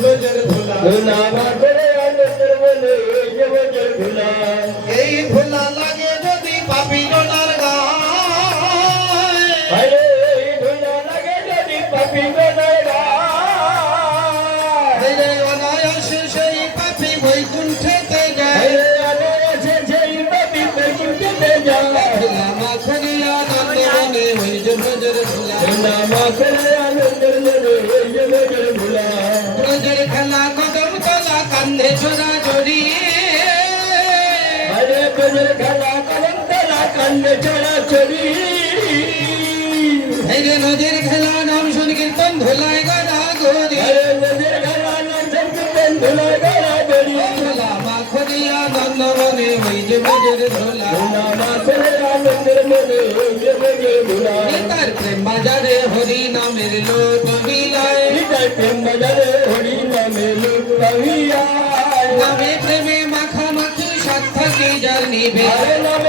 ব্রজের ধুলা ধুলা মাখরে আনন্দের মনে ওই যে ব্রজের ধুলা এই ধুলা লাগে যদি পাপী জনার গায়ে এই ধুলা লাগে যদি পাপী জনার গায়ে অনায়াসে সেই পাপী বৈকুণ্ঠেতে যায় অনায়াসে সেই পাপী বৈকুণ্ঠেতে যায় ধুলা মাখরে আনন্দ মনে ওই যে ব্রজের ধুলা ধুলা মাখরে আনন্দের মনে ওই যে ব্রজের ধুলা ব্রজের খেলা কদম তলা কান্ধে চোরা চড়ি ব্রজের খেলা কদম তলা কান্ধে চড়া চড়ি নদীর খেলা নাম সংকীর্তন ধুলায় গড়া গড়ি নদীর খেলা নাম সংকীর্তন ধুলায় গড়া গড়ি ধুলা মাখরে আনন্দ মনে ওই যে ব্রজের ধুলা ধুলা মাখরে আনন্দের মনে ওই যে ব্রজের ধুলা তার প্রেম বাজারে হরি নামের লোট বিলায় তার প্রেম বাজারে হরি নামে লোক নামে প্রেমে মাখামাখি সাত থাকে যার নিবে নামে